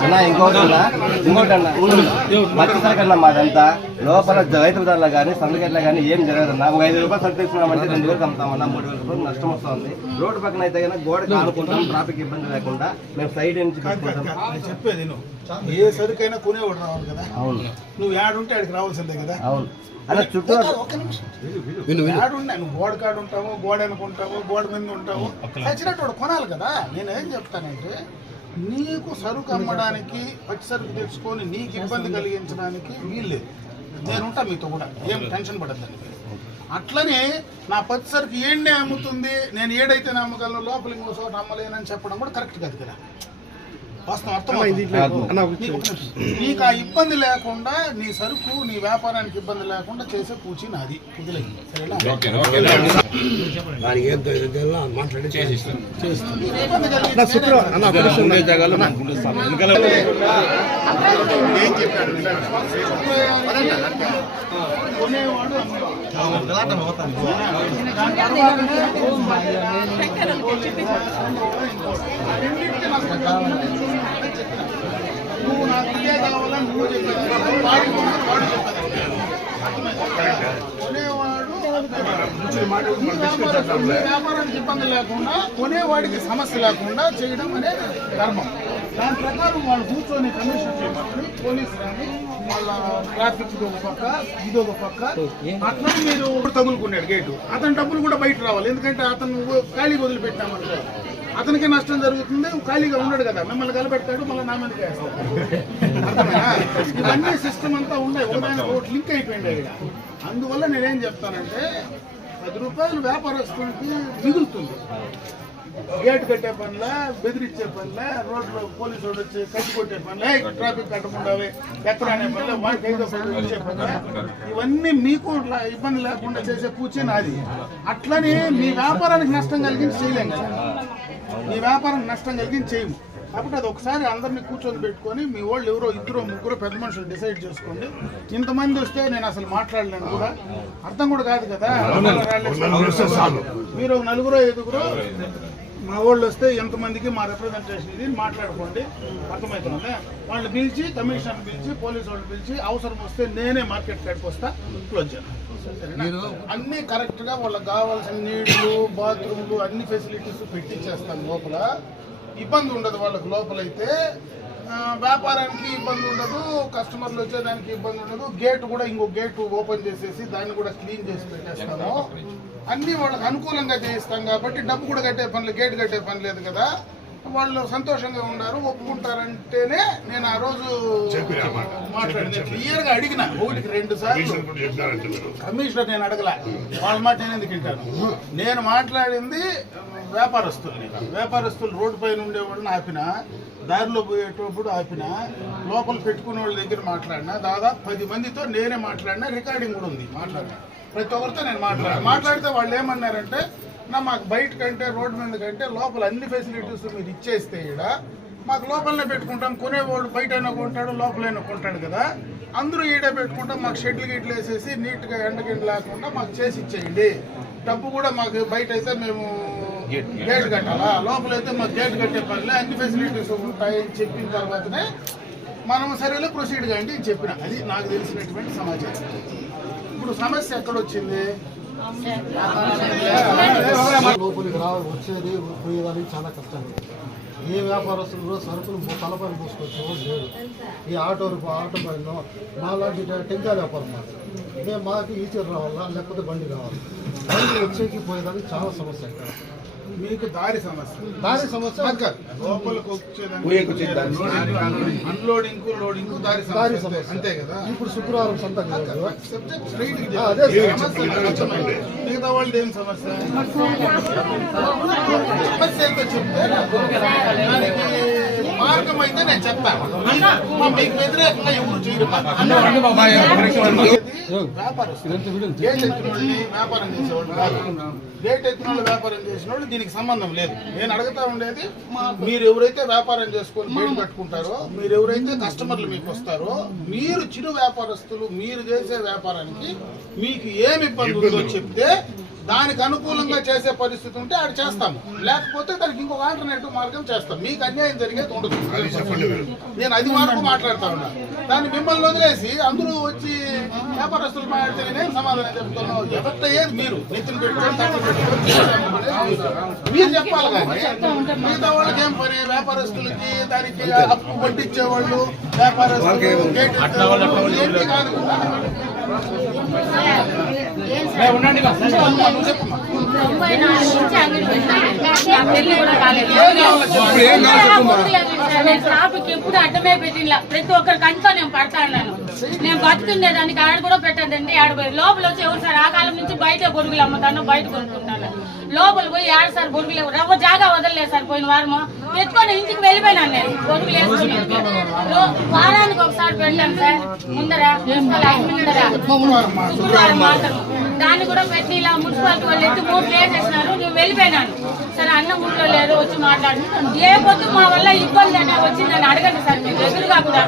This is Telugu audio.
అన్నా ఇంకోటి అన్నా ఇంకోటి అన్న అన్న మాదంతా లోపల రైతు ధరలు కానీ సందుకెట్ల కానీ ఏం జరగదు. ఒక ఐదు రూపాయలు సరుకు తీసుకున్నామంటే రెండు వేలకు అమ్ముతామన్నా మూడు వేల రూపాయలు నష్టం వస్తుంది. రోడ్డు పక్కన అయితే కనుక గోడ కానుకుంటాం ట్రాఫిక్ ఇబ్బంది లేకుండా మేము సైడ్ నుంచి చెప్పేది నువ్వు ఏ సరుకైనా కొనేవాడు రావాలి కదా. అవును. నువ్వు యాడుంటే ఆడికి రావాల్సిందే కదా. అవును. అలా చుట్టూ ఒక్క నిమిషం. యాడున్నా నువ్వు గోడ కాడు ఉంటావు గోడ అనుకుంటావు గోడ మీద ఉంటావు చచ్చినట్టు కొనాలి కదా. నేనేం చెప్తానంటే నీకు సరుకు అమ్మడానికి పచ్చి సరుకు తెచ్చుకొని నీకు ఇబ్బంది కలిగించడానికి వీల్లేదు. నేనుంటా మీతో కూడా. ఏం టెన్షన్ పడద్దండి అట్లనే నా పచ్చి సరుకు ఏండే అమ్ముతుంది? నేను ఏడైతే అమ్మగలను లోపలికి ఇంకో చోట అమ్మలేనని చెప్పడం కూడా కరెక్ట్ కాదు కదా. నీకు ఆ ఇబ్బంది లేకుండా నీ సరుకు నీ వ్యాపారానికి ఇబ్బంది లేకుండా చేసే పూచి నాది. కుదిలేదు. సరేనా? ఇబ్బంది కలిగిస్తే ఏం చెప్పాడు? కొనేవాడు. నువ్వు నాకు ఇదే కావాలని నువ్వు చెప్పేది వాడు వాడు చెప్పేది అర్థమైందా? కొనేవాడు వ్యాపారం- ఈ వ్యాపారానికి ఇబ్బంది లేకుండా కొనేవాడికి సమస్య లేకుండా చేయడం అనేది ధర్మం దాని ప్రకారం వాళ్ళు కూర్చొని కమిషన్ చేయబట్టి పోలీసు కానీ వాళ్ళ ట్రాఫిక్ ఒక పక్క ఇది పక్క అట్లా మీరు తగులుకున్నాడు గేటు అతని డబ్బులు కూడా బయట రావాలి ఎందుకంటే అతను ఖాళీ వదిలిపెట్టామంటారు అతనికి నష్టం జరుగుతుంది ఖాళీగా ఉన్నాడు కదా మిమ్మల్ని కలబెడతాడు మళ్ళీ నా మీద వేస్తాడు అర్థమైనా? ఇవన్నీ సిస్టమ్ అంతా ఉన్నాయి. ఒకదాని ఒకటి లింక్ అయిపోయింది ఇక్కడ అందువల్ల నేనేం చెప్తానంటే పది రూపాయలు వ్యాపారస్తులకి మిగులుతుంది. గేట్ కట్టే పనిలా బెదిరించే పనిలా రోడ్లో పోలీసు వాడు వచ్చి కట్టి కొట్టే పనిలా ట్రాఫిక్ కట్టకుండా ఎక్కడ అనే పనిలా వాడికి ఐదో పనులు వచ్చే పనిలా ఇవన్నీ మీకు లా- ఇబ్బంది లేకుండా చేసే కూర్చొని అది అట్లనే మీ వ్యాపారానికి నష్టం కలిగించి చేయలేం కదా. మీ వ్యాపారం నష్టం కలిగించి చేయము. కాబట్టి అది ఒకసారి అందరినీ కూర్చొని పెట్టుకొని మీ వాళ్ళు ఎవరో ఇద్దరు ముగ్గురు పెద్ద మనుషులు డిసైడ్ చేసుకోండి. ఇంతమంది వస్తే నేను అసలు మాట్లాడలేను కూడా. అర్థం కూడా కాదు కదా. మీరు నలుగురు ఐదుగురు మా వాళ్ళు వస్తే ఎంతమందికి మా రిప్రజెంటేషన్ ఇది మాట్లాడుకోండి. అర్థమవుతుందా? వాళ్ళు పిలిచి కమిషనర్ పిలిచి పోలీసు వాళ్ళు పిలిచి అవసరం వస్తే నేనే మార్కెట్ కాడికి వస్తా క్లోజ్ చేయాలి అన్ని కరెక్ట్గా వాళ్ళకి కావాల్సిన నీళ్ళు బాత్రూమ్లు అన్ని ఫెసిలిటీస్ పెట్టించేస్తాను లోపల. ఇబ్బంది ఉండదు వాళ్ళకి లోపలైతే. వ్యాపారానికి ఇబ్బంది ఉండదు కస్టమర్లు వచ్చేదానికి ఇబ్బంది ఉండదు. గేట్ కూడా ఇంకో గేట్ ఓపెన్ చేసేసి దాన్ని కూడా క్లీన్ చేసి పెట్టేస్తాము. అన్ని వాళ్ళకి అనుకూలంగా చేయిస్తాం కాబట్టి డబ్బు కూడా కట్టే పని గేట్ కట్టే పని లేదు కదా. వాళ్ళు సంతోషంగా ఉన్నారు ఒప్పుకుంటారంటేనే నేను ఆ రోజు మాట్లాడింది క్లియర్గా అడిగిన ఒకటికి రెండు సార్లు. కమిషనర్ నేను అడగల. వాళ్ళ మాట నేను ఎందుకు వింటాను? నేను మాట్లాడింది వ్యాపారస్తుల్ని వ్యాపారస్తులు రోడ్డు పైన ఉండేవాళ్ళని ఆపిన దారిలో పోయేటప్పుడు ఆపిన లోపల పెట్టుకునే వాళ్ళ దగ్గర మాట్లాడినా దాదాపు పది మందితో నేనే మాట్లాడినా రికార్డింగ్ కూడా ఉంది మాట్లాడినా ప్రతి ఒక్కరితో నేను మాట్లాడినా మాట్లాడితే వాళ్ళు ఏమన్నారంటే నా మాకు బయట కంటే రోడ్డు మీద కంటే లోపల అన్ని ఫెసిలిటీస్ మీరు ఇచ్చేస్తే ఈడ మాకు లోపలనే పెట్టుకుంటాం. కొనేవాడు బయట అయినా కొంటాడు లోపలైనా కొంటాడు కదా. అందరూ ఈడే పెట్టుకుంటాం. మాకు షెడ్లు గిట్లు వేసేసి నీట్గా ఎండకిండి లేకుండా మాకు చేసి ఇచ్చేయండి. డబ్బు కూడా మాకు బయట అయితే మేము గేట్ కట్టాలా? లోపలైతే మాకు గేట్ కట్టే పనిలే. అన్ని ఫెసిలిటీస్ ఉంటాయని చెప్పిన తర్వాతనే మనం సరేలే ప్రొసీడ్ కాండి అని చెప్పిన. అది నాకు తెలిసినటువంటి సమాచారం. ఇప్పుడు సమస్య ఎక్కడొచ్చింది లోపలికి రా వచ్చేది పోయేదానికి చాలా కష్టం. ఏ వ్యాపారస్తులు కూడా సరుకులు మో- తలపైన పోసుకొచ్చేవాడు లేడు. ఈ ఆటో ఆటో పైన మాలాంటి టెంకాయ వ్యాపారం మేము మాకు ఈచర్ రావాలా లేకపోతే బండి రావాలి? బండి వచ్చేకి పోయేదానికి చాలా సమస్య ఇక్కడ. మీకు దారి సమస్య. దారి సమస్య లోపలికి వచ్చేదానికి అన్లోడింగ్ లోడింగ్ దారి దారి సమస్య. అంతే కదా? ఇప్పుడు శుక్రవారం సంత కాదు. సబ్జెక్ట్ స్ట్రైట్ ఆ, అదే సమస్య అర్థమైంది. మిగతా వాళ్ళది ఏం సమస్య? సమస్య ఏంటో చెప్తే దానికి మార్గం అయితే నేను చెప్తాను. మా మీకు వ్యతిరేకంగా ఎవరు చేయరు. వ్యాపారం. చేసేవాళ్ళు ఎత్తిన వాళ్ళు వ్యాపారం చేసిన వాళ్ళు దీనికి సంబంధం లేదు. నేను అడుగుతా ఉండేది మీరు ఎవరైతే వ్యాపారం చేసుకొని గేట్ పెట్టుకుంటారో మీరు ఎవరైతే కస్టమర్లు మీకు వస్తారో మీరు చిరు వ్యాపారస్తులు మీరు చేసే వ్యాపారానికి మీకు ఏమి ఇబ్బంది ఉందో చెప్తే దానికి అనుకూలంగా చేసే పరిస్థితి ఉంటే అది చేస్తాము. లేకపోతే దానికి ఇంకొక ఆల్టర్నేటివ్ మార్గం చేస్తాం. మీకు అన్యాయం జరిగేది ఉండదు. నేను అది వరకు మాట్లాడుతా ఉన్నా. దాన్ని మిమ్మల్ని వదిలేసి అందరూ వచ్చి వ్యాపారస్తులు మాట్లాడితే నేనేం సమాధానం చెప్తున్నాను ఎఫెక్ట్ అయ్యేది మీరు? చేసేది మీరు చెప్పాలి కానీ మిగతా వాళ్ళకి ఏం పని? వ్యాపారస్తులకి దానికి అప్పు వడ్డిచ్చే తొంభై నాలుగు నుంచి అంగడి పెట్టాను పెళ్ళి కూడా కాలేదు ట్రాఫిక్ ఎప్పుడు అడ్డమే పెట్టిన ప్రతి ఒక్కరి కంట్లో నేను పడతా నేను బతుకుండే దానికి ఆడ కూడా పెట్టదండి ఆడ పోయి లోపల వచ్చి ఎవరు సార్? ఆ కాలం నుంచి బయట బొరుగులు అమ్ముతాను బయట కొనుక్కుంటాను. లోపల పోయి ఆడ సార్ బొరుగులు రవ్వ జాగా వదలలేదు సార్ పోయిన వారము. ఎత్తుకొని ఇంటికి వెళ్ళిపోయినాను నేను. బొరుగులు వేసుకొని. వారానికి ఒకసారి పెట్టాను సార్. ముందరా మున్సిపల్ శుక్రవారం మాత్రం. దాన్ని కూడా పెట్టి ఇలా మున్సిపాలిటీ వాళ్ళు ఎత్తి మూడు వేసేసినారు. నేను వెళ్ళిపోయినాను. సరే అన్న ఊళ్ళో లేదు వచ్చి మాట్లాడు ఏ పొద్దు మా వల్ల ఇబ్బంది అనే వచ్చిందని అడగండి సార్. మీరు ఎదురుగా కూడా.